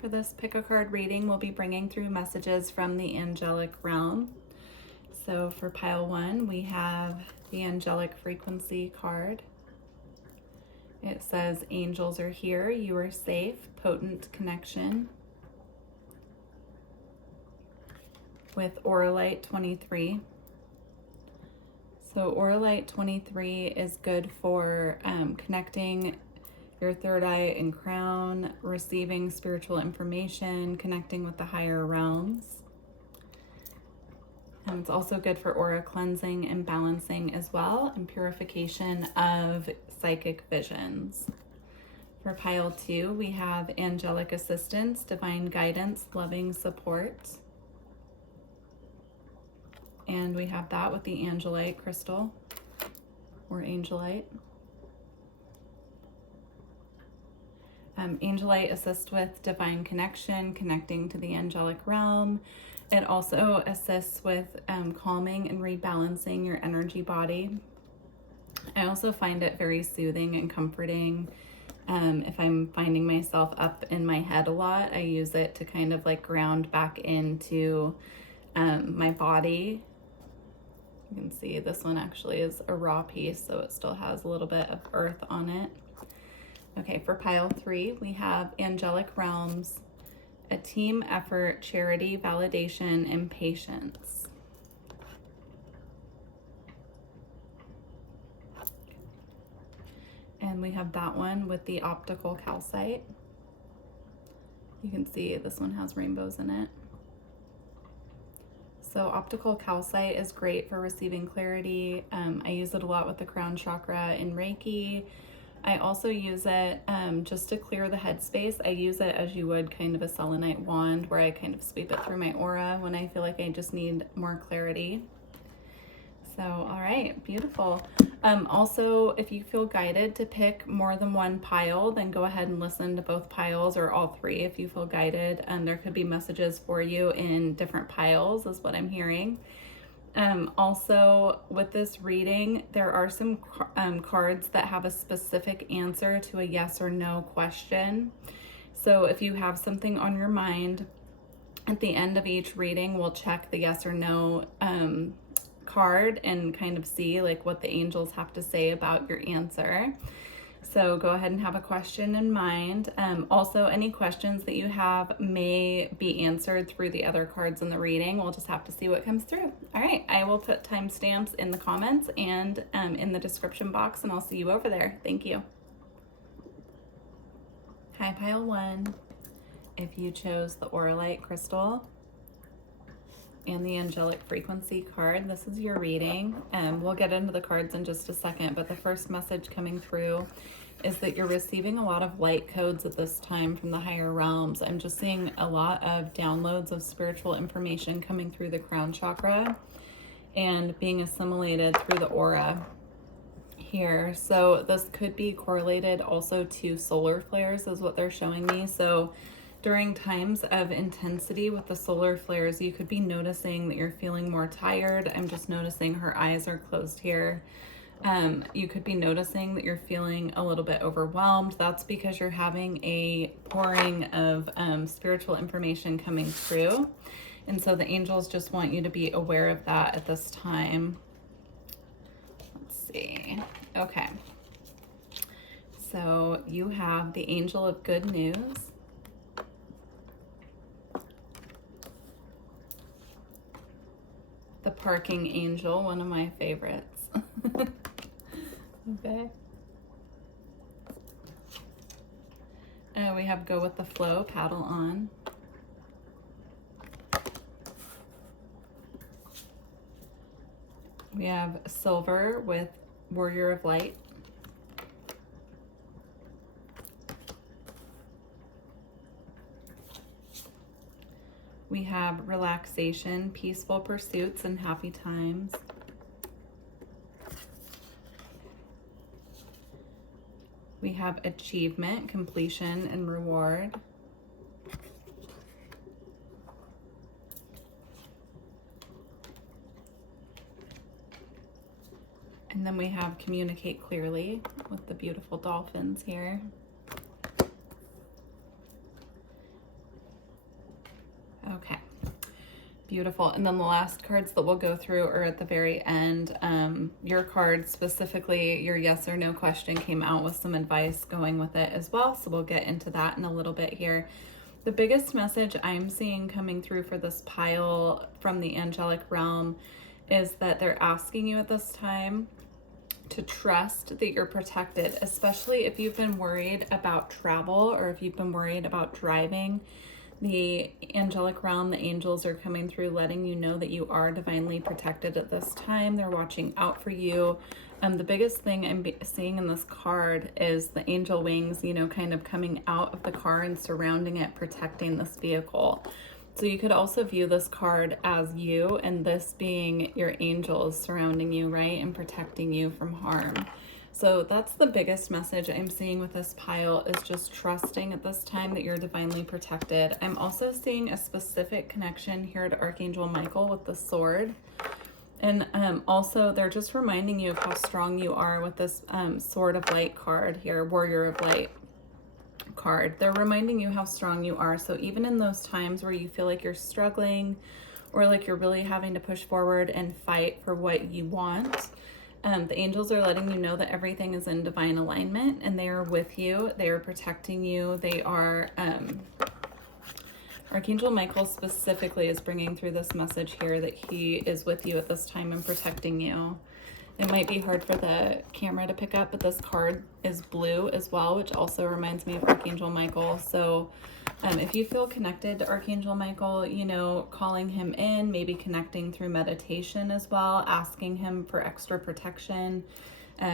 For this pick a card reading, we'll be bringing through messages from the angelic realm. So for pile 1, we have the angelic frequency card. It says, angels are here, you are safe, potent connection. With Auralite 23. So Auralite 23 is good for connecting your third eye and crown, receiving spiritual information, connecting with the higher realms. It's also good for aura cleansing and balancing as well, and purification of psychic visions. For pile 2, we have angelic assistance, divine guidance, loving support. And we have that with the Angelite crystal, or Angelite. Angelite assists with divine connection, connecting to the angelic realm. It also assists with calming and rebalancing your energy body. I also find it very soothing and comforting. If I'm finding myself up in my head a lot, I use it to kind of like ground back into my body. You can see this one actually is a raw piece, so it still has a little bit of earth on it. Okay, for pile 3, we have angelic realms, a team effort, charity, validation, and patience. And we have that one with the optical calcite. You can see this one has rainbows in it. So optical calcite is great for receiving clarity. I use it a lot with the crown chakra in Reiki. I also use it just to clear the headspace. I use it as you would kind of a selenite wand, where I kind of sweep it through my aura when I feel like I just need more clarity. So, all right, beautiful. Also, if you feel guided to pick more than one pile, then go ahead and listen to both piles, or all 3 if you feel guided. There could be messages for you in different piles, is what I'm hearing. Also, with this reading, there are some cards that have a specific answer to a yes or no question. So if you have something on your mind, at the end of each reading, we'll check the yes or no card and kind of see like what the angels have to say about your answer. So go ahead and have a question in mind. Also, any questions that you have may be answered through the other cards in the reading. We'll just have to see what comes through. All right, I will put timestamps in the comments and in the description box, and I'll see you over there. Thank you. Hi, pile 1. If you chose the Auralite crystal and the angelic frequency card, this is your reading. We'll get into the cards in just a second, but the first message coming through is that you're receiving a lot of light codes at this time from the higher realms. I'm just seeing a lot of downloads of spiritual information coming through the crown chakra and being assimilated through the aura here. So this could be correlated also to solar flares, is what they're showing me. So during times of intensity with the solar flares, you could be noticing that you're feeling more tired. I'm just noticing her eyes are closed here. You could be noticing that you're feeling a little bit overwhelmed. That's because you're having a pouring of spiritual information coming through. And so the angels just want you to be aware of that at this time. Let's see. Okay. So you have the angel of good news. The parking angel, one of my favorites. Okay. We have go with the flow, paddle on. We have silver with warrior of light. We have relaxation, peaceful pursuits, and happy times. We have achievement, completion, and reward. And then we have communicate clearly with the beautiful dolphins here. Beautiful. And then the last cards that we'll go through are at the very end. Your card, specifically your yes or no question, came out with some advice going with it as well. So we'll get into that in a little bit here. The biggest message I'm seeing coming through for this pile from the angelic realm is that they're asking you at this time to trust that you're protected, especially if you've been worried about travel or if you've been worried about driving. The angelic realm, the angels are coming through letting you know that you are divinely protected at this time. They're watching out for you. The biggest thing I'm seeing in this card is the angel wings, you know, kind of coming out of the car and surrounding it, protecting this vehicle. So you could also view this card as you, and this being your angels surrounding you, right, and protecting you from harm. So that's the biggest message I'm seeing with this pile, is just trusting at this time that you're divinely protected. I'm also seeing a specific connection here to Archangel Michael with the sword. And also they're just reminding you of how strong you are with this Sword of Light card here, Warrior of Light card. They're reminding you how strong you are. So even in those times where you feel like you're struggling or like you're really having to push forward and fight for what you want, the angels are letting you know that everything is in divine alignment and they are with you. They are protecting you. They are, Archangel Michael specifically is bringing through this message here that he is with you at this time and protecting you. It might be hard for the camera to pick up, but this card is blue as well, which also reminds me of Archangel Michael. So if you feel connected to Archangel Michael, you know, calling him in, maybe connecting through meditation as well, asking him for extra protection.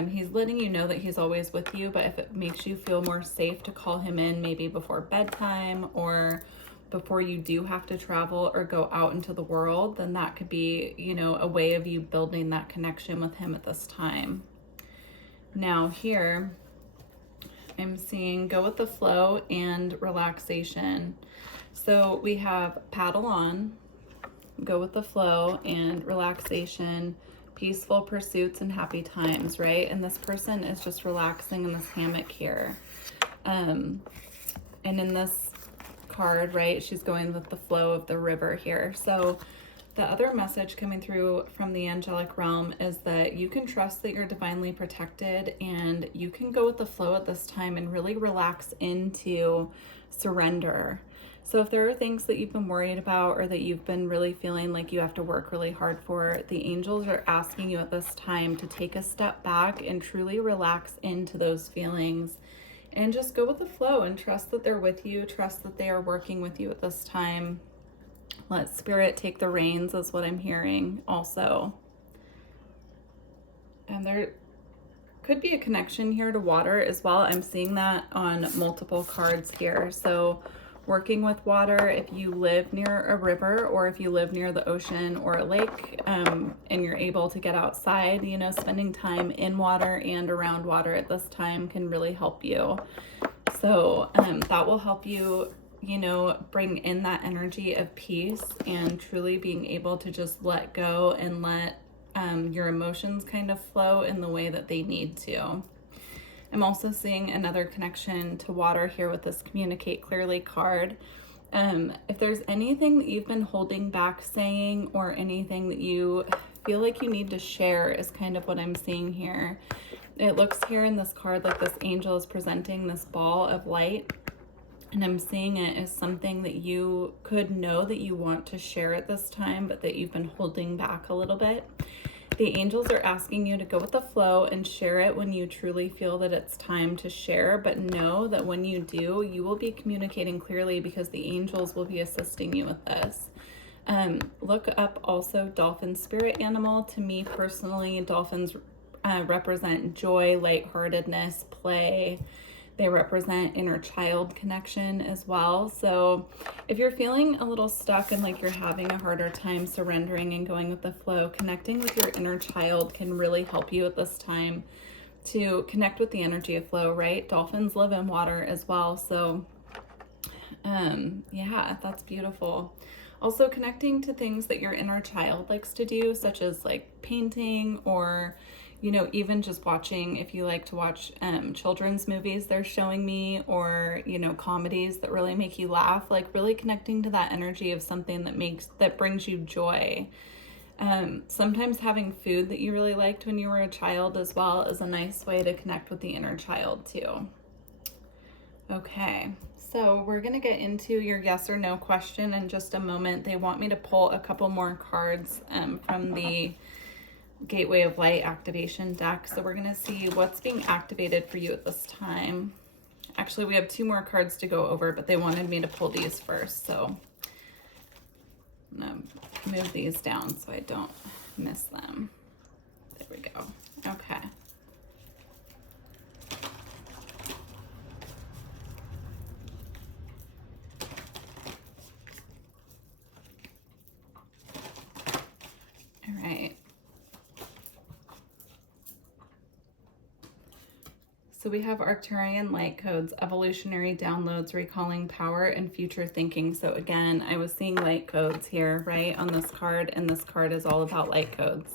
He's letting you know that he's always with you, but if it makes you feel more safe to call him in maybe before bedtime or before you do have to travel or go out into the world, then that could be, you know, a way of you building that connection with him at this time. Now here, I'm seeing go with the flow and relaxation. So we have paddle on, go with the flow, and relaxation, peaceful pursuits and happy times, right? And this person is just relaxing in this hammock here. And in this card, right, she's going with the flow of the river here. So the other message coming through from the angelic realm is that you can trust that you're divinely protected and you can go with the flow at this time and really relax into surrender. So if there are things that you've been worried about or that you've been really feeling like you have to work really hard for, the angels are asking you at this time to take a step back and truly relax into those feelings and just go with the flow and trust that they're with you, trust that they are working with you at this time. Let spirit take the reins is what I'm hearing also. And there could be a connection here to water as well. I'm seeing that on multiple cards here. So working with water, if you live near a river or if you live near the ocean or a lake, and you're able to get outside, you know, spending time in water and around water at this time can really help you. So that will help you, you know, bring in that energy of peace and truly being able to just let go and let your emotions kind of flow in the way that they need to. I'm also seeing another connection to water here with this Communicate Clearly card. If there's anything that you've been holding back saying or anything that you feel like you need to share is kind of what I'm seeing here. It looks here in this card like this angel is presenting this ball of light, and I'm seeing it as something that you could know that you want to share at this time, but that you've been holding back a little bit. The angels are asking you to go with the flow and share it when you truly feel that it's time to share, but know that when you do, you will be communicating clearly because the angels will be assisting you with this. Look up also dolphin spirit animal. To me personally, dolphins represent joy, lightheartedness, play. They represent inner child connection as well. So if you're feeling a little stuck and like you're having a harder time surrendering and going with the flow, connecting with your inner child can really help you at this time to connect with the energy of flow, right? Dolphins live in water as well. So yeah, that's beautiful. Also connecting to things that your inner child likes to do, such as like painting or, you know, even just watching, if you like to watch children's movies they're showing me, or, you know, comedies that really make you laugh, like really connecting to that energy of something that brings you joy. Sometimes having food that you really liked when you were a child as well is a nice way to connect with the inner child too. Okay, so we're gonna get into your yes or no question in just a moment. They want me to pull a couple more cards from the Gateway of Light activation deck. So we're gonna see what's being activated for you at this time. Actually, we have 2 more cards to go over, but they wanted me to pull these first. So I'm gonna move these down so I don't miss them. There we go. Okay. All right. So we have Arcturian light codes, evolutionary downloads, recalling power, and future thinking. So again, I was seeing light codes here, right, on this card, and this card is all about light codes.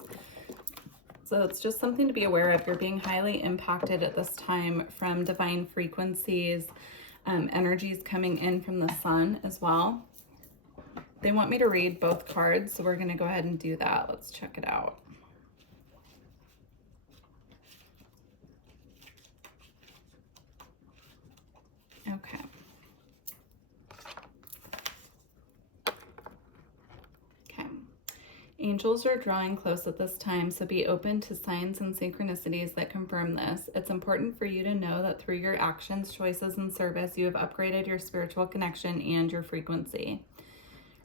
So it's just something to be aware of. You're being highly impacted at this time from divine frequencies, energies coming in from the sun as well. They want me to read both cards, so we're going to go ahead and do that. Let's check it out. Okay. Okay. Angels are drawing close at this time, so be open to signs and synchronicities that confirm this. It's important for you to know that through your actions, choices, and service, you have upgraded your spiritual connection and your frequency.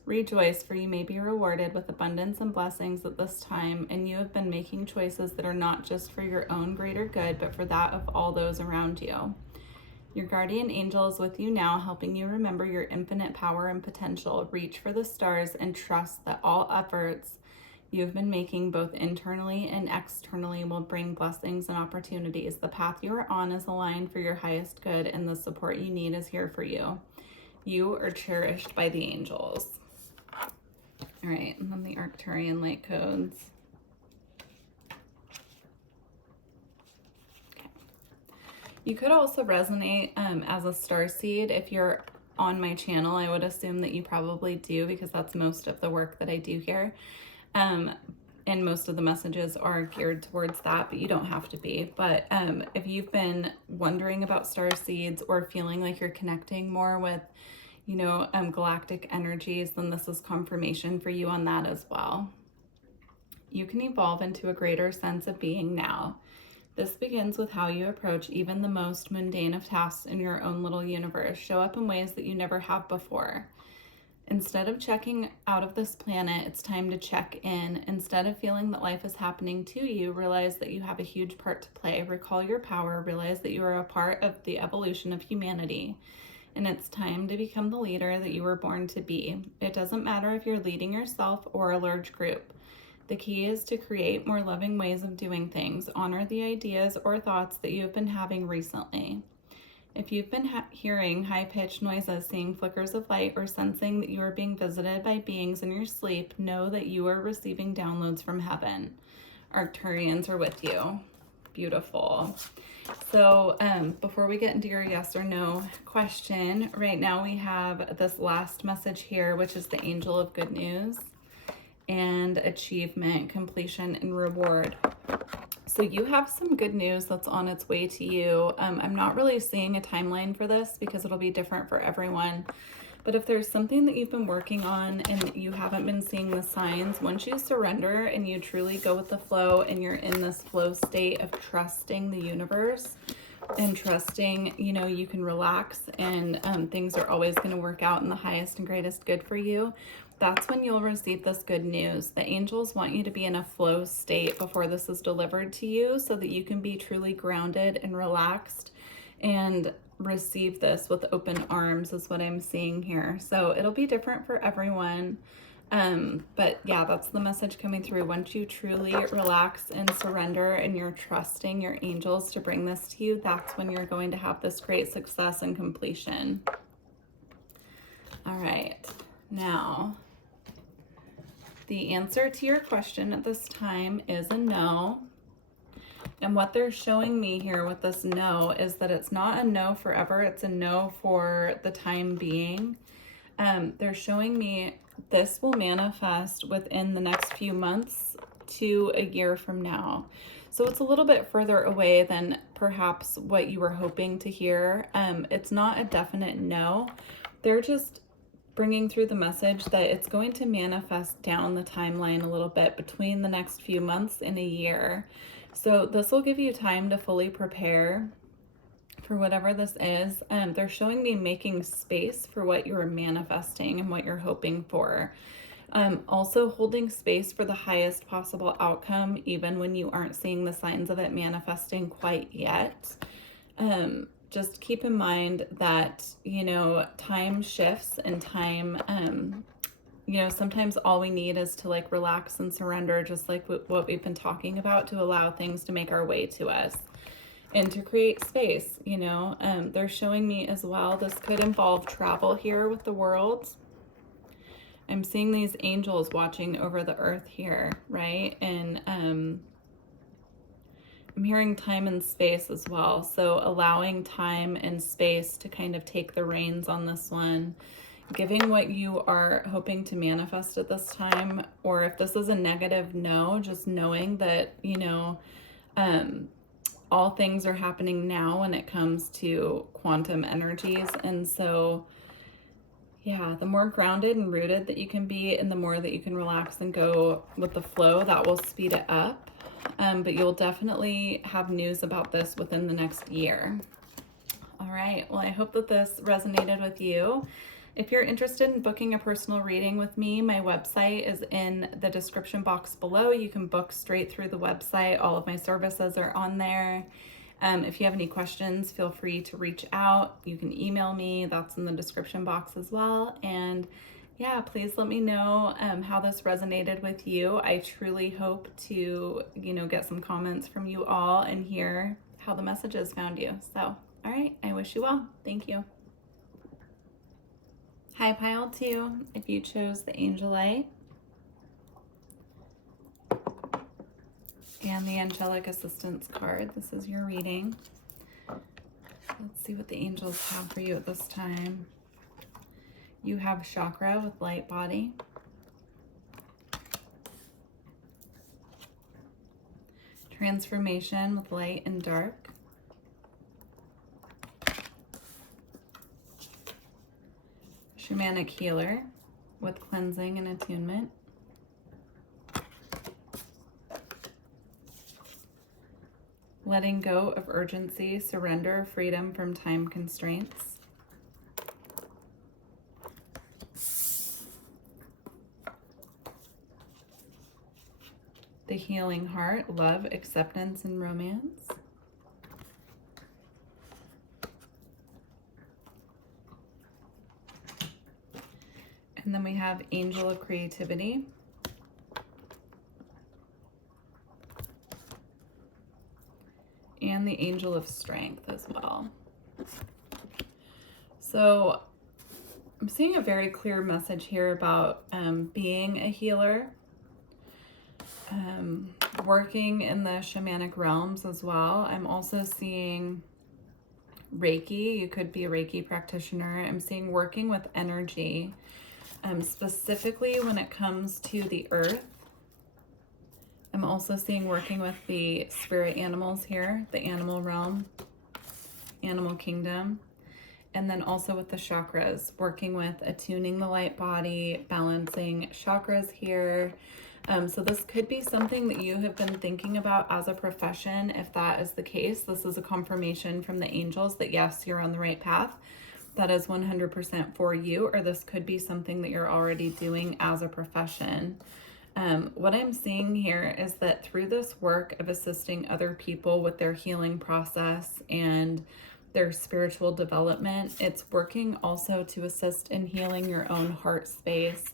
Rejoice, for you may be rewarded with abundance and blessings at this time, and you have been making choices that are not just for your own greater good, but for that of all those around you. Your guardian angel is with you now, helping you remember your infinite power and potential. Reach for the stars and trust that all efforts you have been making, both internally and externally, will bring blessings and opportunities. The path you are on is aligned for your highest good, and the support you need is here for you. You are cherished by the angels. All right, and then the Arcturian light codes. You could also resonate as a starseed. If you're on my channel, I would assume that you probably do, because that's most of the work that I do here. And most of the messages are geared towards that, but you don't have to be. But if you've been wondering about starseeds or feeling like you're connecting more with, you know, galactic energies, then this is confirmation for you on that as well. You can evolve into a greater sense of being now. This begins with how you approach even the most mundane of tasks in your own little universe. Show up in ways that you never have before. Instead of checking out of this planet, it's time to check in. Instead of feeling that life is happening to you, realize that you have a huge part to play. Recall your power. Realize that you are a part of the evolution of humanity. And it's time to become the leader that you were born to be. It doesn't matter if you're leading yourself or a large group. The key is to create more loving ways of doing things. Honor the ideas or thoughts that you have been having recently. If you've been hearing high-pitched noises, seeing flickers of light, or sensing that you are being visited by beings in your sleep, know that you are receiving downloads from heaven. Arcturians are with you. Beautiful. So before we get into your yes or no question, right now we have this last message here, which is the angel of good news and achievement, completion, and reward. So you have some good news that's on its way to you. I'm not really seeing a timeline for this because it'll be different for everyone. But if there's something that you've been working on and you haven't been seeing the signs, once you surrender and you truly go with the flow and you're in this flow state of trusting the universe and trusting, you know, you can relax and things are always going to work out in the highest and greatest good for you, that's when you'll receive this good news. The angels want you to be in a flow state before this is delivered to you so that you can be truly grounded and relaxed and receive this with open arms is what I'm seeing here. So it'll be different for everyone. But yeah, that's the message coming through. Once you truly relax and surrender and you're trusting your angels to bring this to you, that's when you're going to have this great success and completion. All right, now the answer to your question at this time is a no. And what they're showing me here with this no is that it's not a no forever, it's a no for the time being. They're showing me this will manifest within the next few months to a year from now. So it's a little bit further away than perhaps what you were hoping to hear. It's not a definite no. They're just bringing through the message that it's going to manifest down the timeline a little bit between the next few months and a year. So this will give you time to fully prepare for whatever this is. They're showing me making space for what you're manifesting and what you're hoping for. Also holding space for the highest possible outcome, even when you aren't seeing the signs of it manifesting quite yet. Just keep in mind that, you know, time shifts and time, you know, sometimes all we need is to like relax and surrender, just like what we've been talking about, to allow things to make our way to us and to create space, you know. They're showing me as well, this could involve travel here with the world. I'm seeing these angels watching over the earth here, right? And I'm hearing time and space as well. So allowing time and space to kind of take the reins on this one, giving what you are hoping to manifest at this time. Or if this is a negative no, just knowing that, you know, all things are happening now when it comes to quantum energies. And so, yeah, the more grounded and rooted that you can be and the more that you can relax and go with the flow, that will speed it up. But you'll definitely have news about this within the next year. All right, well, I hope that this resonated with you. If you're interested in booking a personal reading with me, my website is in the description box below. You can book straight through the website. All of my services are on there. If you have any questions, feel free to reach out. You can email me. That's in the description box as well. And yeah, please let me know how this resonated with you. I truly hope to, you know, get some comments from you all and hear how the messages found you. So, all right, I wish you well. Thank you. Hi, Pile 2, if you chose the Angelic and the Angelic Assistance card, this is your reading. Let's see what the angels have for you at this time. You have chakra with light body. Transformation with light and dark. Shamanic healer with cleansing and attunement. Letting go of urgency, surrender, freedom from time constraints. The healing heart, love, acceptance, and romance. And then we have Angel of Creativity. And the Angel of Strength as well. So I'm seeing a very clear message here about being a healer, working in the shamanic realms as well. I'm also seeing Reiki. You could be a Reiki practitioner. I'm seeing working with energy, specifically when it comes to the earth. I'm also seeing working with the spirit animals here, the animal realm, animal kingdom, and then also with the chakras, working with attuning the light body, balancing chakras here. So this could be something that you have been thinking about as a profession. If that is the case, this is a confirmation from the angels that yes, you're on the right path. That is 100% for you, or this could be something that you're already doing as a profession. What I'm seeing here is that through this work of assisting other people with their healing process and their spiritual development, it's working also to assist in healing your own heart space.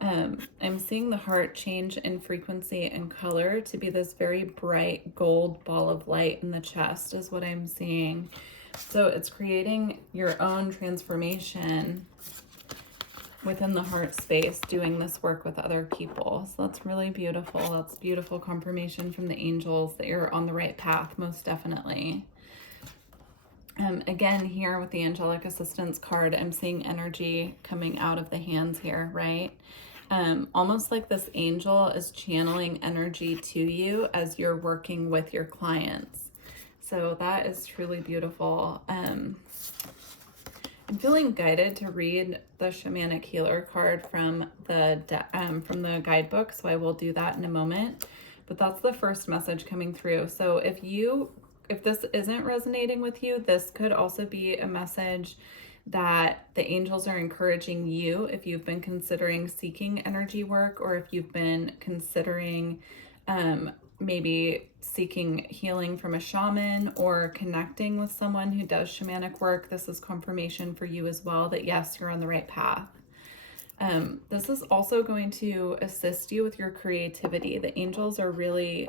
I'm seeing the heart change in frequency and color to be this very bright gold ball of light in the chest is what I'm seeing. So it's creating your own transformation within the heart space doing this work with other people. So that's really beautiful. That's beautiful confirmation from the angels that you're on the right path, most definitely. Again, here with the angelic assistance card, I'm seeing energy coming out of the hands here, right? Almost like this angel is channeling energy to you as you're working with your clients. So that is truly beautiful. I'm feeling guided to read the shamanic healer card from the guidebook, so I will do that in a moment. But that's the first message coming through. So if this isn't resonating with you, this could also be a message that the angels are encouraging you if you've been considering seeking energy work, or if you've been considering maybe seeking healing from a shaman or connecting with someone who does shamanic work. This is confirmation for you as well that yes, you're on the right path. This is also going to assist you with your creativity. The angels are really,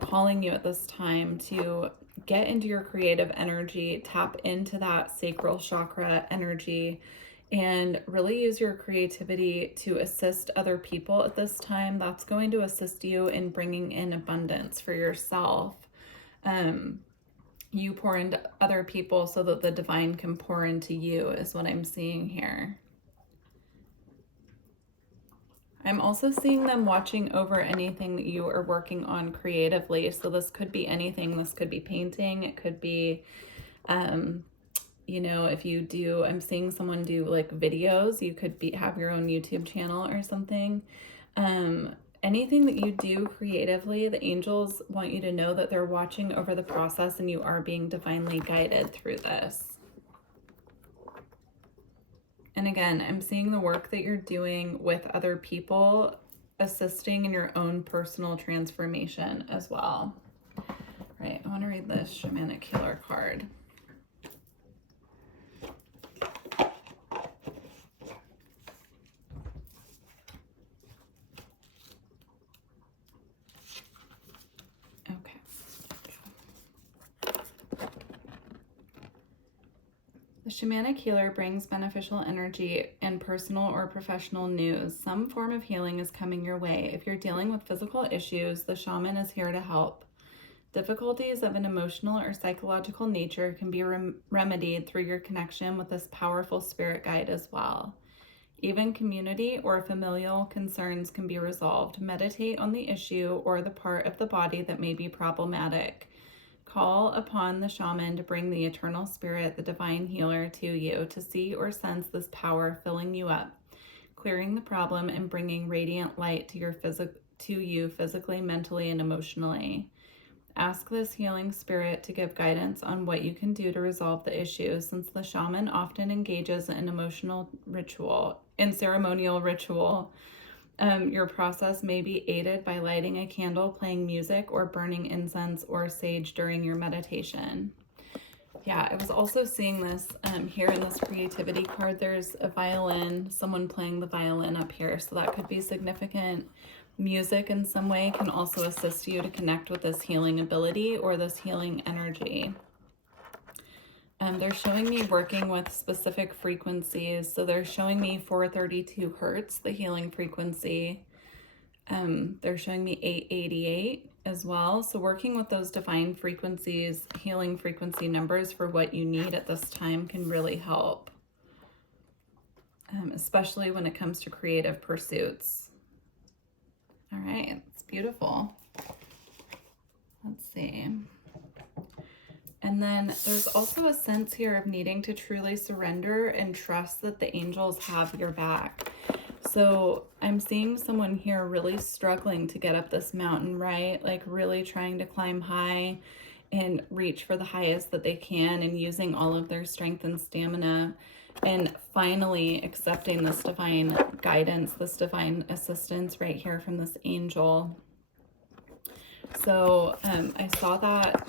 calling you at this time to get into your creative energy, tap into that sacral chakra energy, and really use your creativity to assist other people at this time. That's going to assist you in bringing in abundance for yourself. You pour into other people so that the divine can pour into you is what I'm seeing here. I'm also seeing them watching over anything that you are working on creatively. So this could be anything. This could be painting. It could be, if you do, I'm seeing someone do like videos. You could have your own YouTube channel or something. Anything that you do creatively, the angels want you to know that they're watching over the process and you are being divinely guided through this. And again, I'm seeing the work that you're doing with other people, assisting in your own personal transformation as well. Right, I want to read this shamanic healer card. The shamanic healer brings beneficial energy and personal or professional news. Some form of healing is coming your way. If you're dealing with physical issues, the shaman is here to help. Difficulties of an emotional or psychological nature can be remedied through your connection with this powerful spirit guide as well. Even community or familial concerns can be resolved. Meditate on the issue or the part of the body that may be problematic. Call upon the shaman to bring the eternal spirit, the divine healer, to you to see or sense this power filling you up, clearing the problem and bringing radiant light to you physically, mentally, and emotionally. Ask this healing spirit to give guidance on what you can do to resolve the issue, since the shaman often engages in ceremonial ritual. Your process may be aided by lighting a candle, playing music, or burning incense or sage during your meditation. Yeah, I was also seeing this here in this creativity card. There's a violin, someone playing the violin up here, so that could be significant. Music in some way can also assist you to connect with this healing ability or this healing energy. They're showing me working with specific frequencies. So they're showing me 432 hertz, the healing frequency. They're showing me 888 as well. So working with those divine frequencies, healing frequency numbers for what you need at this time can really help. Especially when it comes to creative pursuits. All right, it's beautiful. Let's see. And then there's also a sense here of needing to truly surrender and trust that the angels have your back. So I'm seeing someone here really struggling to get up this mountain, right? Like really trying to climb high and reach for the highest that they can and using all of their strength and stamina, and finally accepting this divine guidance, this divine assistance right here from this angel. So I saw that,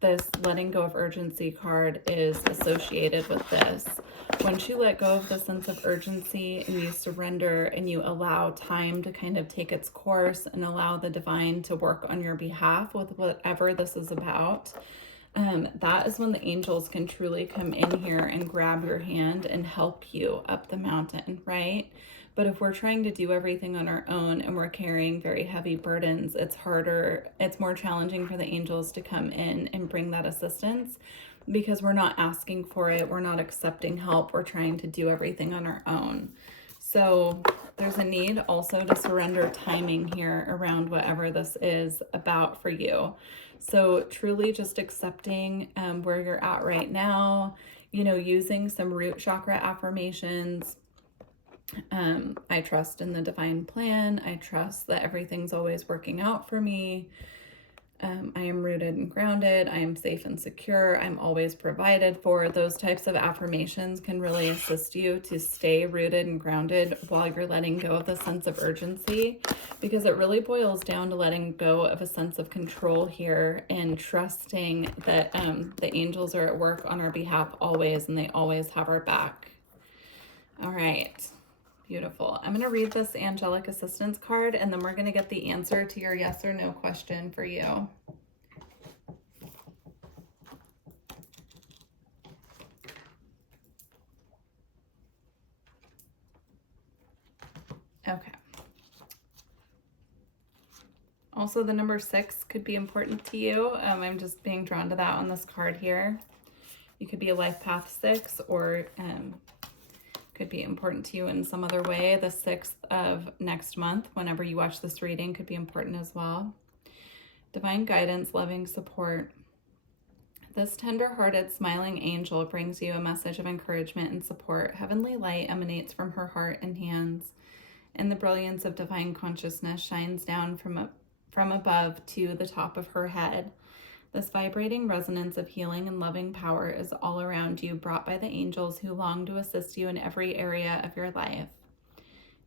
this letting go of urgency card is associated with this. Once you let go of the sense of urgency and you surrender and you allow time to kind of take its course and allow the divine to work on your behalf with whatever this is about, that is when the angels can truly come in here and grab your hand and help you up the mountain, right? But if we're trying to do everything on our own and we're carrying very heavy burdens, it's harder, it's more challenging for the angels to come in and bring that assistance because we're not asking for it, we're not accepting help, we're trying to do everything on our own. So there's a need also to surrender timing here around whatever this is about for you. So truly just accepting where you're at right now, you know, using some root chakra affirmations. I trust in the divine plan. I trust that everything's always working out for me. I am rooted and grounded. I am safe and secure. I'm always provided for. Those types of affirmations can really assist you to stay rooted and grounded while you're letting go of the sense of urgency, because it really boils down to letting go of a sense of control here and trusting that the angels are at work on our behalf always, and they always have our back. All right. Beautiful. I'm going to read this angelic assistance card, and then we're going to get the answer to your yes or no question for you. Okay. Also, the number 6 could be important to you. I'm just being drawn to that on this card here. You could be a life path 6, or could be important to you in some other way. The 6th of next month, whenever you watch this reading, could be important as well. Divine guidance, loving support. This tender-hearted, smiling angel brings you a message of encouragement and support. Heavenly light emanates from her heart and hands, and the brilliance of divine consciousness shines down from above to the top of her head. This vibrating resonance of healing and loving power is all around you, brought by the angels who long to assist you in every area of your life.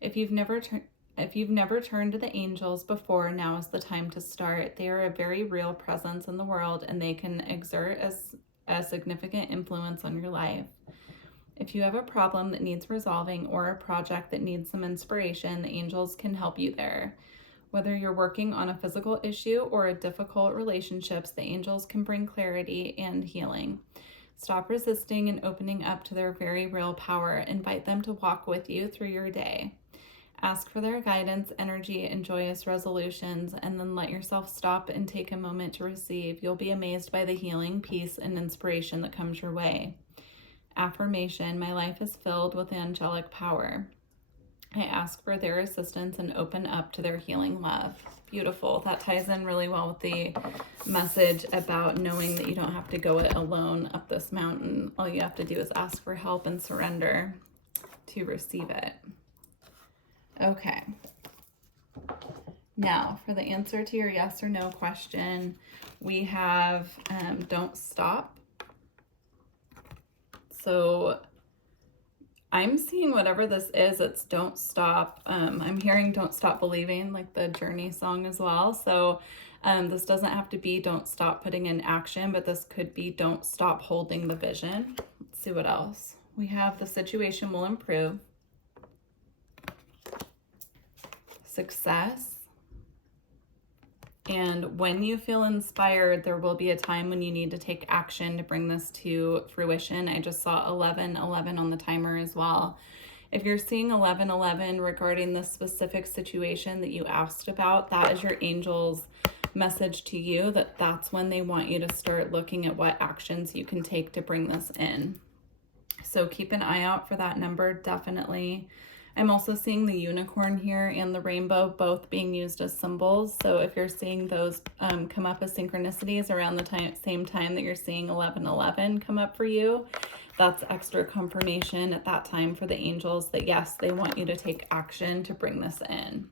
If you've never turned to the angels before, now is the time to start. They are a very real presence in the world, and they can exert a significant influence on your life. If you have a problem that needs resolving or a project that needs some inspiration, the angels can help you there. Whether you're working on a physical issue or a difficult relationships, the angels can bring clarity and healing. Stop resisting and opening up to their very real power. Invite them to walk with you through your day. Ask for their guidance, energy, and joyous resolutions, and then let yourself stop and take a moment to receive. You'll be amazed by the healing, peace, and inspiration that comes your way. Affirmation: my life is filled with angelic power. I ask for their assistance and open up to their healing love. Beautiful. That ties in really well with the message about knowing that you don't have to go it alone up this mountain. All you have to do is ask for help and surrender to receive it. Okay. Now, for the answer to your yes or no question, we have don't stop. So I'm seeing whatever this is, it's don't stop. I'm hearing don't stop believing, like the Journey song as well. So this doesn't have to be don't stop putting in action, but this could be don't stop holding the vision. Let's see what else. We have the situation will improve. Success. And when you feel inspired, there will be a time when you need to take action to bring this to fruition. I just saw 11:11 on the timer as well. If you're seeing 11:11 regarding the specific situation that you asked about, that is your angel's message to you that that's when they want you to start looking at what actions you can take to bring this in. So keep an eye out for that number, definitely. I'm also seeing the unicorn here and the rainbow both being used as symbols. So if you're seeing those come up as synchronicities around the same time that you're seeing 11:11 come up for you, that's extra confirmation at that time for the angels that yes, they want you to take action to bring this in.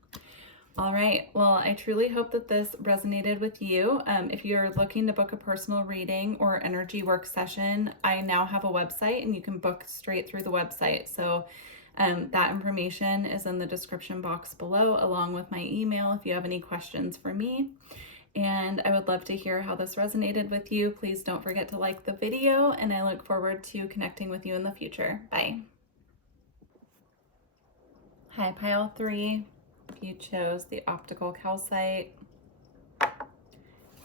All right, well, I truly hope that this resonated with you. If you're looking to book a personal reading or energy work session, I now have a website and you can book straight through the website. So that information is in the description box below, along with my email if you have any questions for me. And I would love to hear how this resonated with you. Please don't forget to like the video, and I look forward to connecting with you in the future. Bye. Hi, pile 3. You chose the optical calcite.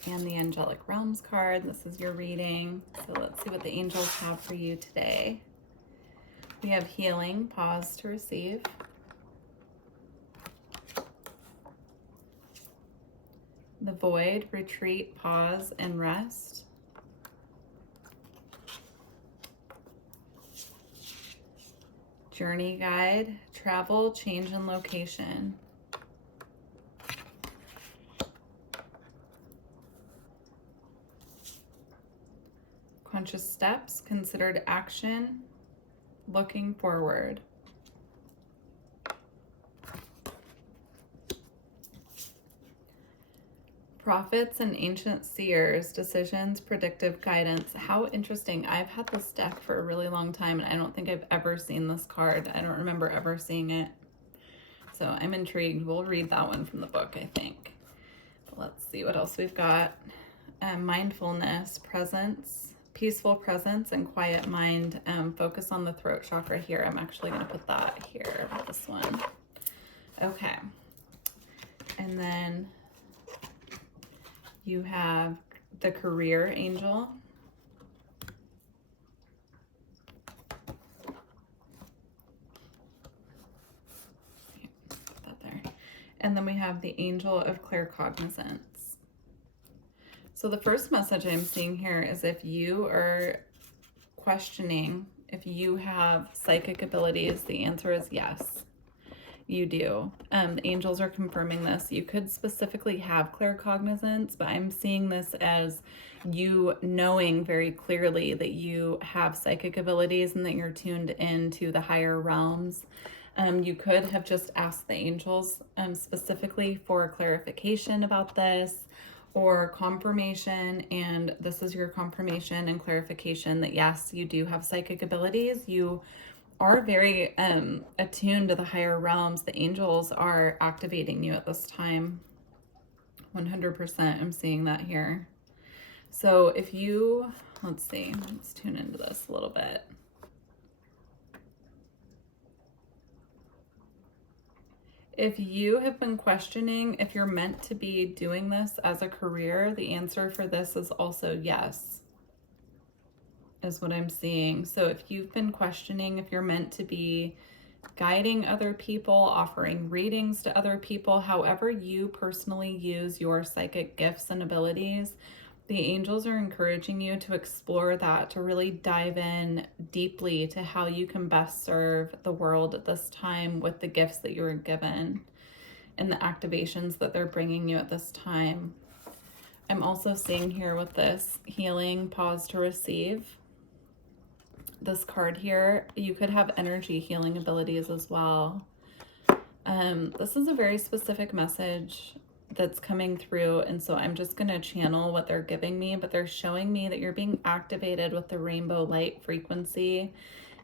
and the Angelic Realms card. This is your reading. So let's see what the angels have for you today. We have healing, pause to receive. The void, retreat, pause, and rest. Journey guide, travel, change in location. Conscious steps, considered action, looking forward. Prophets and ancient seers, decisions, predictive guidance. How interesting. I've had this deck for a really long time and I don't think I've ever seen this card. I don't remember ever seeing it. So I'm intrigued. We'll read that one from the book, I think. But let's see what else we've got. Mindfulness, presence, peaceful presence, and quiet mind. Focus on the throat chakra here. I'm actually going to put that here, this one. Okay. And then you have the career angel. Put that there. And then we have the angel of claircognizance. So the first message I'm seeing here is if you are questioning if you have psychic abilities, the answer is yes. You do. The angels are confirming this. You could specifically have claircognizance, but I'm seeing this as you knowing very clearly that you have psychic abilities and that you're tuned into the higher realms. You could have just asked the angels specifically for clarification about this or confirmation, and this is your confirmation and clarification that yes, you do have psychic abilities. You are very attuned to the higher realms. The angels are activating you at this time. 100%, I'm seeing that here. So if you, let's see, let's tune into this a little bit. If you have been questioning if you're meant to be doing this as a career, the answer for this is also yes, is what I'm seeing. So if you've been questioning if you're meant to be guiding other people, offering readings to other people, however you personally use your psychic gifts and abilities, the angels are encouraging you to explore that, to really dive in deeply to how you can best serve the world at this time with the gifts that you were given and the activations that they're bringing you at this time. I'm also seeing here with this healing, pause to receive. This card here, you could have energy healing abilities as well. This is a very specific message that's coming through, and so I'm just going to channel what they're giving me, but they're showing me that you're being activated with the rainbow light frequency,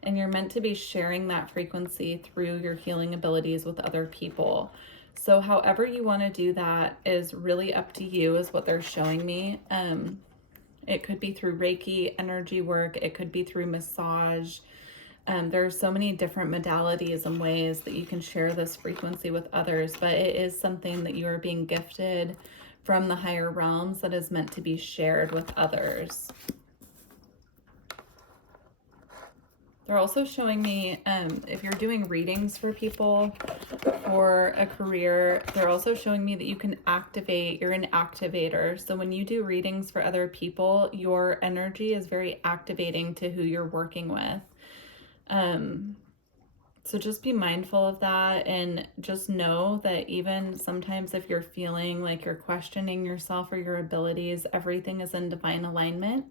and you're meant to be sharing that frequency through your healing abilities with other people. So however you want to do that is really up to you, is what they're showing me. It could be through Reiki energy work. It could be through massage. There are so many different modalities and ways that you can share this frequency with others, but it is something that you are being gifted from the higher realms that is meant to be shared with others. They're also showing me, if you're doing readings for people for a career, they're also showing me that you can activate, you're an activator. So when you do readings for other people, your energy is very activating to who you're working with. So just be mindful of that, and just know that even sometimes if you're feeling like you're questioning yourself or your abilities, everything is in divine alignment.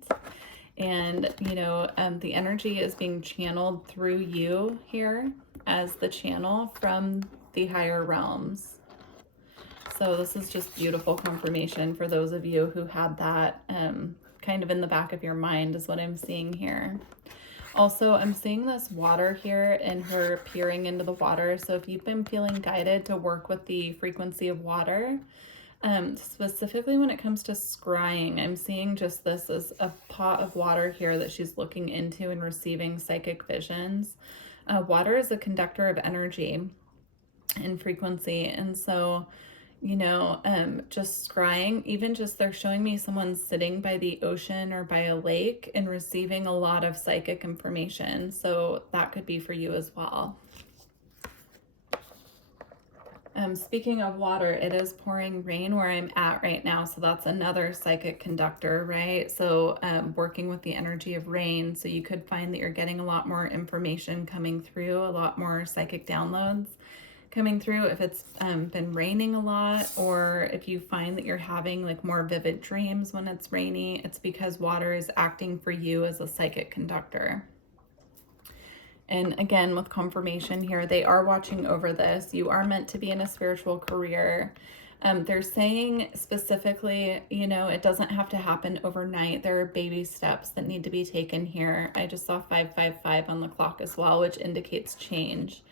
And, you know, the energy is being channeled through you here as the channel from the higher realms. So this is just beautiful confirmation for those of you who had that kind of in the back of your mind, is what I'm seeing here. Also, I'm seeing this water here and her peering into the water. So if you've been feeling guided to work with the frequency of water, specifically when it comes to scrying, I'm seeing just this as a pot of water here that she's looking into and receiving psychic visions. Water is a conductor of energy and frequency. And so you know, just scrying, even just they're showing me someone sitting by the ocean or by a lake and receiving a lot of psychic information. So that could be for you as well. Speaking of water, it is pouring rain where I'm at right now. So that's another psychic conductor, right? So working with the energy of rain. So you could find that you're getting a lot more information coming through, a lot more psychic downloads coming through if it's been raining a lot, or if you find that you're having like more vivid dreams when it's rainy, it's because water is acting for you as a psychic conductor. And again, with confirmation here, they are watching over this. You are meant to be in a spiritual career. They're saying specifically, you know, it doesn't have to happen overnight. There are baby steps that need to be taken here. I just saw 555 on the clock as well, which indicates change.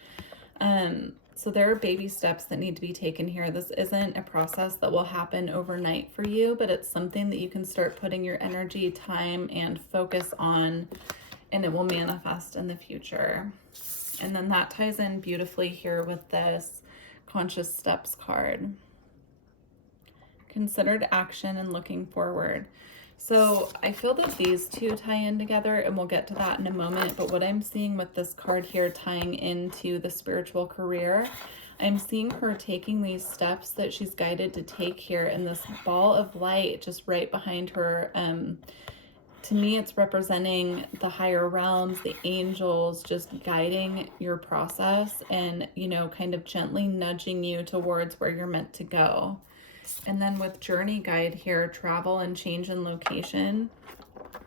So there are baby steps that need to be taken here. This isn't a process that will happen overnight for you, but it's something that you can start putting your energy, time, and focus on, and it will manifest in the future. And then that ties in beautifully here with this conscious steps card. Considered action and looking forward. So I feel that these two tie in together, and we'll get to that in a moment. But what I'm seeing with this card here tying into the spiritual career, I'm seeing her taking these steps that she's guided to take here, and this ball of light just right behind her. To me, it's representing the higher realms, the angels, just guiding your process and, you know, kind of gently nudging you towards where you're meant to go. And then with journey guide here, travel and change in location,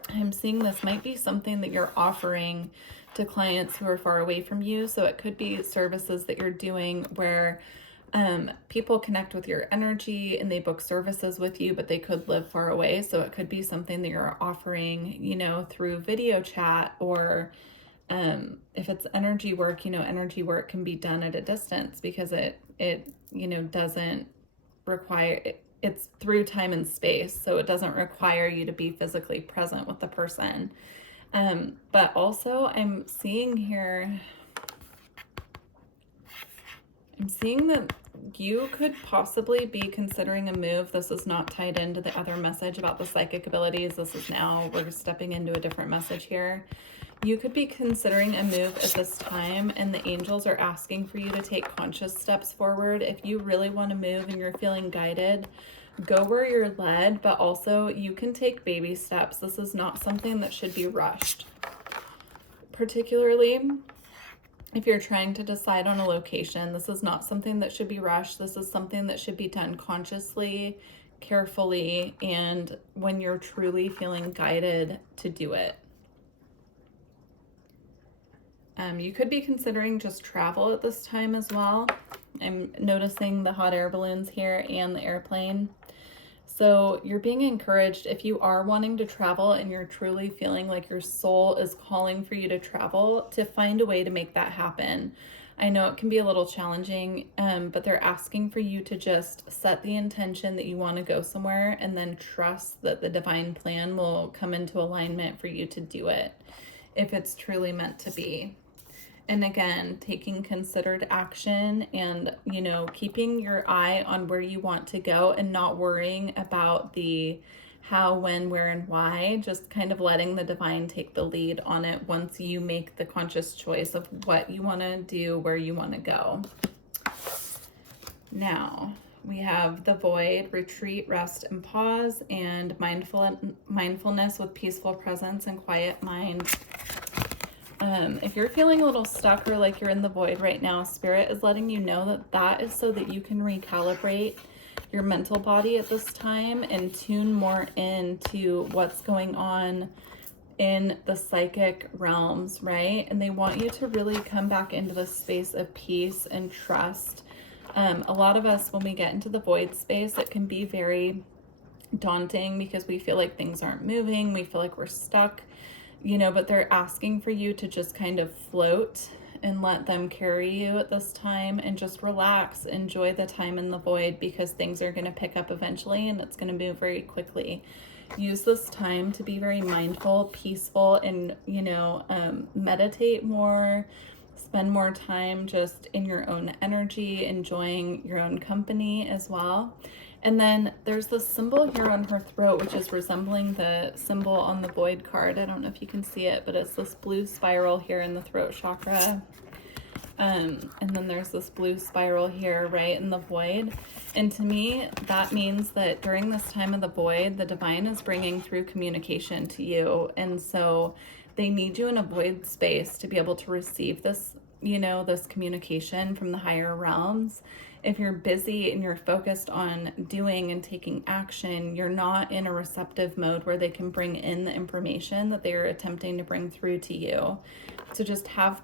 I'm seeing this might be something that you're offering to clients who are far away from you. So it could be services that you're doing where people connect with your energy and they book services with you, but they could live far away. So it could be something that you're offering, you know, through video chat, or if it's energy work, you know, energy work can be done at a distance because it you know, doesn't require, it's through time and space. So it doesn't require you to be physically present with the person. But also I'm seeing here, I'm seeing that you could possibly be considering a move. This is not tied into the other message about the psychic abilities. This is now, we're stepping into a different message here. You could be considering a move at this time, and the angels are asking for you to take conscious steps forward. If you really want to move and you're feeling guided, go where you're led, but also you can take baby steps. This is not something that should be rushed. Particularly if you're trying to decide on a location, this is not something that should be rushed. This is something that should be done consciously, carefully, and when you're truly feeling guided to do it. You could be considering just travel at this time as well. I'm noticing the hot air balloons here and the airplane. So you're being encouraged, if you are wanting to travel and you're truly feeling like your soul is calling for you to travel, to find a way to make that happen. I know it can be a little challenging, but they're asking for you to just set the intention that you want to go somewhere and then trust that the divine plan will come into alignment for you to do it if it's truly meant to be. And again, taking considered action and, you know, keeping your eye on where you want to go and not worrying about the how, when, where, and why, just kind of letting the divine take the lead on it once you make the conscious choice of what you want to do, where you want to go. Now, we have the void, retreat, rest, and pause, and mindfulness with peaceful presence and quiet mind. If you're feeling a little stuck or like you're in the void right now, Spirit is letting you know that that is so that you can recalibrate your mental body at this time and tune more into what's going on in the psychic realms, right? And they want you to really come back into the space of peace and trust. A lot of us, when we get into the void space, it can be very daunting because we feel like things aren't moving. We feel like we're stuck. You know, but they're asking for you to just kind of float and let them carry you at this time and just relax, enjoy the time in the void, because things are going to pick up eventually and it's going to move very quickly. Use this time to be very mindful, peaceful, and, you know, meditate more, spend more time just in your own energy, enjoying your own company as well. And then there's this symbol here on her throat, which is resembling the symbol on the void card. I don't know if you can see it, but it's this blue spiral here in the throat chakra. And then there's this blue spiral here, right, in the void. And to me, that means that during this time of the void, the divine is bringing through communication to you. And so they need you in a void space to be able to receive this, you know, this communication from the higher realms. If you're busy and you're focused on doing and taking action, you're not in a receptive mode where they can bring in the information that they're attempting to bring through to you. So just have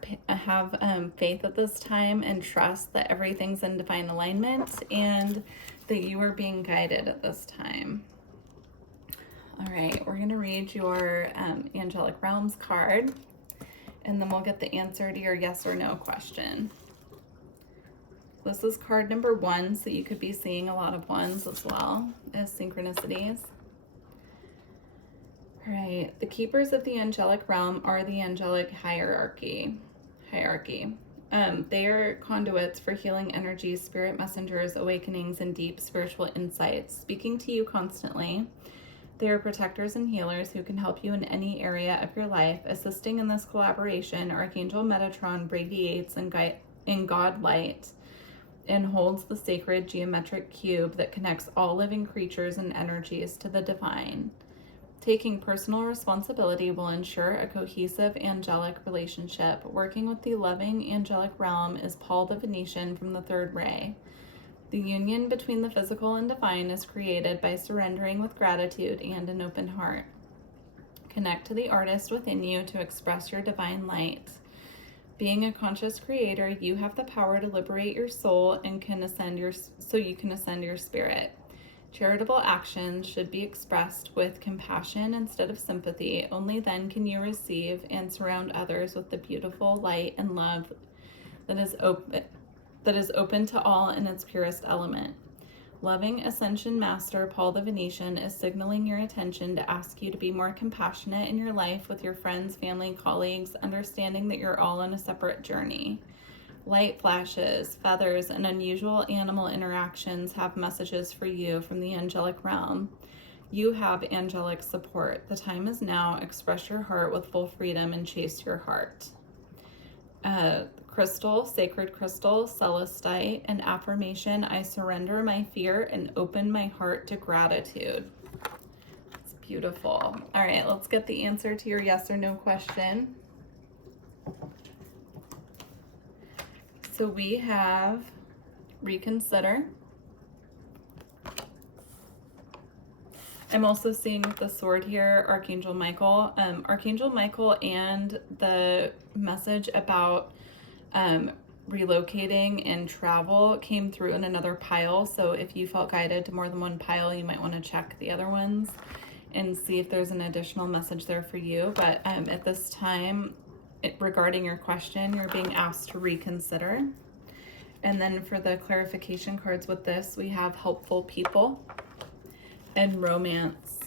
faith at this time and trust that everything's in divine alignment and that you are being guided at this time. All right, we're going to read your Angelic Realms card, and then we'll get the answer to your yes or no question. This is card number 1, so you could be seeing a lot of ones as well as synchronicities. All right, the keepers of the angelic realm are the angelic hierarchy. They are conduits for healing energies, spirit messengers, awakenings, and deep spiritual insights, speaking to you constantly. They are protectors and healers who can help you in any area of your life. Assisting in this collaboration, Archangel Metatron radiates in God light and holds the sacred geometric cube that connects all living creatures and energies to the divine. Taking personal responsibility will ensure a cohesive angelic relationship. Working with the loving angelic realm is Paul the Venetian from the third ray. The union between the physical and divine is created by surrendering with gratitude and an open heart. Connect to the artist within you to express your divine light. Being a conscious creator, you have the power to liberate your soul and so you can ascend your spirit. Charitable actions should be expressed with compassion instead of sympathy. Only then can you receive and surround others with the beautiful light and love that is open to all in its purest element. Loving Ascension Master Paul the Venetian is signaling your attention to ask you to be more compassionate in your life with your friends, family, colleagues, understanding that you're all on a separate journey. Light flashes, feathers, and unusual animal interactions have messages for you from the angelic realm. You have angelic support. The time is now. Express your heart with full freedom and chase your heart. Crystal, sacred crystal, celestite, and affirmation: I surrender my fear and open my heart to gratitude. It's beautiful. All right, let's get the answer to your yes or no question. So we have reconsider. I'm also seeing with the sword here, Archangel Michael. Archangel Michael and the message about relocating and travel came through in another pile. So if you felt guided to more than one pile, you might want to check the other ones and see if there's an additional message there for you. But at this time, regarding your question, you're being asked to reconsider. And then for the clarification cards with this, we have helpful people and romance.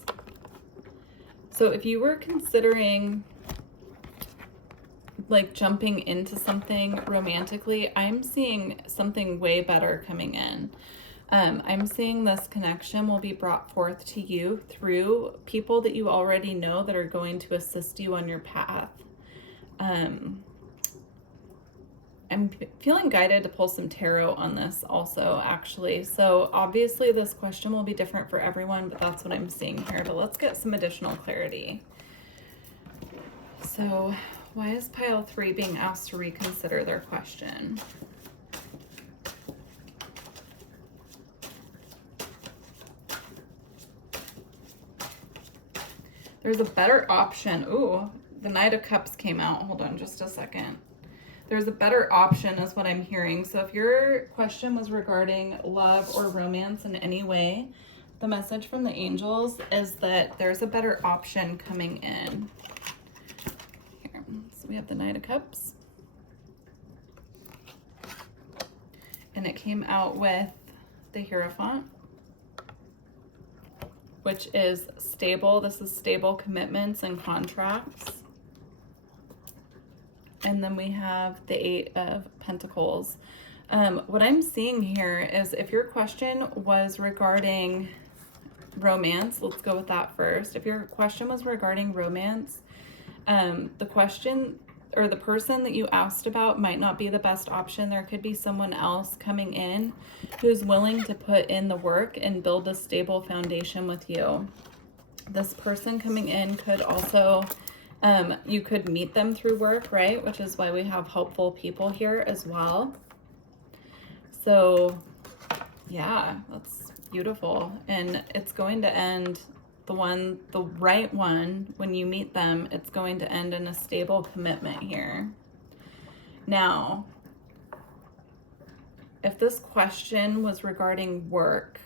So if you were considering like jumping into something romantically, I'm seeing something way better coming in. I'm seeing this connection will be brought forth to you through people that you already know that are going to assist you on your path. I'm feeling guided to pull some tarot on this also, actually. So obviously this question will be different for everyone, but that's what I'm seeing here. But let's get some additional clarity. So why is pile 3 being asked to reconsider their question? There's a better option. Ooh, the Knight of Cups came out. Hold on just a second. There's a better option is what I'm hearing. So if your question was regarding love or romance in any way, the message from the angels is that there's a better option coming in. Here, so we have the Knight of Cups. And it came out with the Hierophant, which is stable. This is stable commitments and contracts. And then we have the Eight of Pentacles. What I'm seeing here is if your question was regarding romance, let's go with that first. If your question was regarding romance, the question or the person that you asked about might not be the best option. There could be someone else coming in who's willing to put in the work and build a stable foundation with you. This person coming in could also, you could meet them through work, right? Which is why we have helpful people here as well. So yeah, that's beautiful. And it's going to end, the right one, when you meet them, it's going to end in a stable commitment here. Now, if this question was regarding work,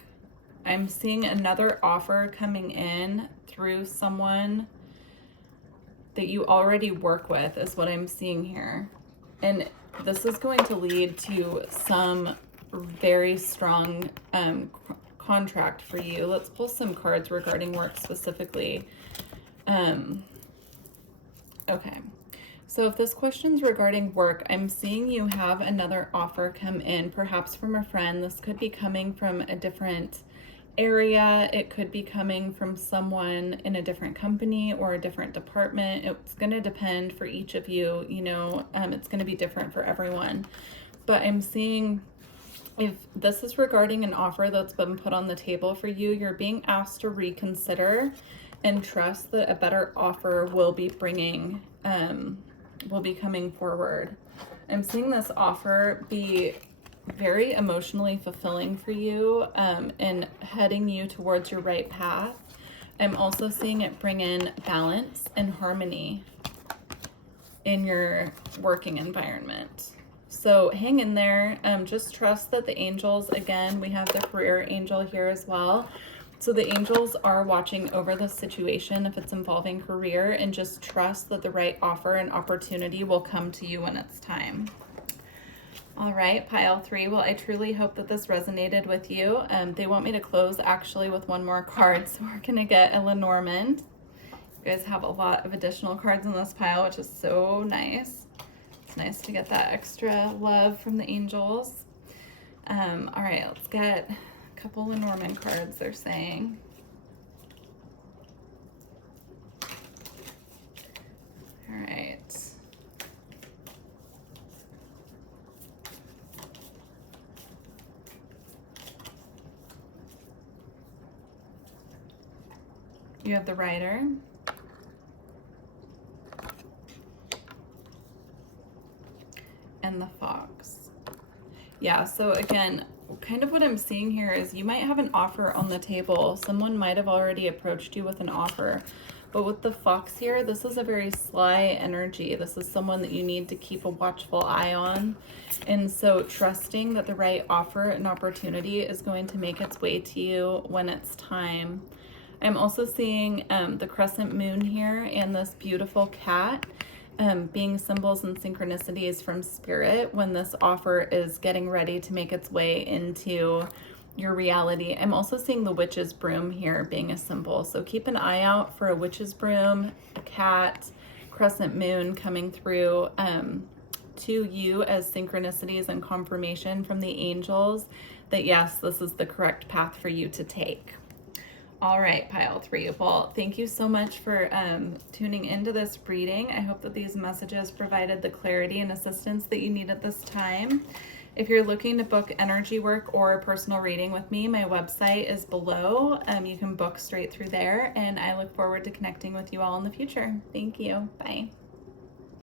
I'm seeing another offer coming in through someone that you already work with is what I'm seeing here. And this is going to lead to some very strong contract for you. Let's pull some cards regarding work specifically. Okay. So if this question's regarding work, I'm seeing you have another offer come in, perhaps from a friend. This could be coming from a different area. It could be coming from someone in a different company or a different department. It's going to depend for each of you, you know, it's going to be different for everyone. But I'm seeing if this is regarding an offer that's been put on the table for you, you're being asked to reconsider and trust that a better offer will be coming forward. I'm seeing this offer be very emotionally fulfilling for you and heading you towards your right path. I'm also seeing it bring in balance and harmony in your working environment. So hang in there. Just trust that the angels, again, we have the career angel here as well. So the angels are watching over the situation if it's involving career, and just trust that the right offer and opportunity will come to you when it's time. All right, pile 3. Well, I truly hope that this resonated with you. They want me to close actually with one more card, so we're going to get a Lenormand. You guys have a lot of additional cards in this pile, which is so nice. It's nice to get that extra love from the angels. All right, let's get a couple Lenormand cards, they're saying. All right. You have the Rider. And the Fox. Yeah, so again, kind of what I'm seeing here is you might have an offer on the table. Someone might have already approached you with an offer. But with the Fox here, this is a very sly energy. This is someone that you need to keep a watchful eye on. And so trusting that the right offer and opportunity is going to make its way to you when it's time. I'm also seeing the crescent moon here and this beautiful cat being symbols and synchronicities from spirit when this offer is getting ready to make its way into your reality. I'm also seeing the witch's broom here being a symbol. So keep an eye out for a witch's broom, a cat, crescent moon coming through to you as synchronicities and confirmation from the angels that yes, this is the correct path for you to take. All right, pile 3. Well, thank you so much for tuning into this reading. I hope that these messages provided the clarity and assistance that you need at this time. If you're looking to book energy work or a personal reading with me, my website is below. You can book straight through there, and I look forward to connecting with you all in the future. Thank you. Bye.